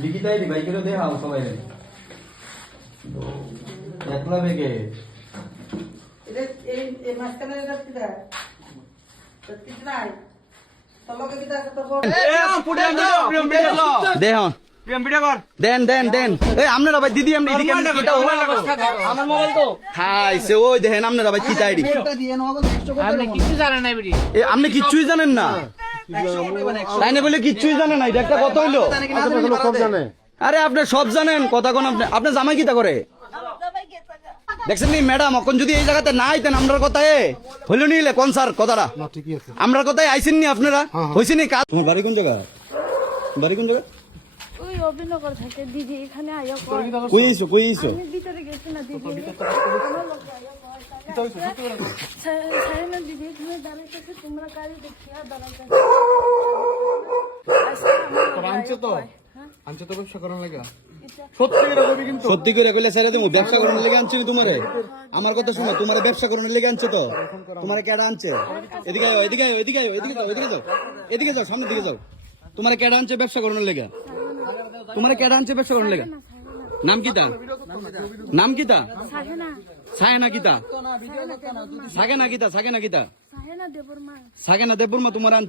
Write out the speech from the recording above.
লিখিতাই দি ভাই করে দেখাও সবাই একলা বেগে এটা এই মাঝখানে এটা কিটা ঠিক নাই তোমাকে কিটা তো দে হন দেন দেন দেন এই আপনারা ভাই দিদি আমি এদিকে আমার মোবাইল তো খাইছে ওই দেখেন আপনারা ভাই কিতা আইডি আপনি কিছু জানেন না বিড়ি এ আপনি কিচ্ছুই জানেন না তাই না বলে কিচ্ছুই জানেন না এটা একটা কথা হইলো আরে আপনি সব জানেন কথা কোন আপনি আপনার জামাই কিতা করে দেখছেন নি ম্যাডাম এখন যদি এই জায়গাতে না আইতেন আমরার কথায় হইল নিলে কোন স্যার কথাটা আমরার কথায় আইছেন নি আপনারা হইছে নি কাজ তোমার বাড়ি কোন জায়গা বাড়ি কোন জায়গা ওই অভিনগর থেকে দিদি এখানে আয়া কইছো কইছো আমি ভিতরে গেছি না দিদি আমার লোকে আয়া সাইনা দিদি এখানে দাঁড়াইতেছে তোমরা গাড়ি দেখিয়া দাঁড়াইতেছে আনছে তো ব্যবসা করার লাগা সত্যি করে কইলে ছেড়ে দেবো ব্যবসা করার লেগে আনছি তোমারে আমার কথা শুনো তোমার ব্যবসা করার লেগে আনছে তো তোমার কেডা আনছে এদিকে আয় এদিকে আয় এদিকে আয় এদিকে যাও এদিকে যাও এদিকে যাও সামনের দিকে যাও তোমার কেডা আনছে ব্যবসা করার লেগে তোমার কেডা আনছে ব্যবসা করার লেগে নাম কিতা নাম কিতা সাহেনা কিতা সাগেনা কিতা সাগেনা কিতা সাহেনা দেবর মা সাগেনা দেববর্মা তোমার আনছে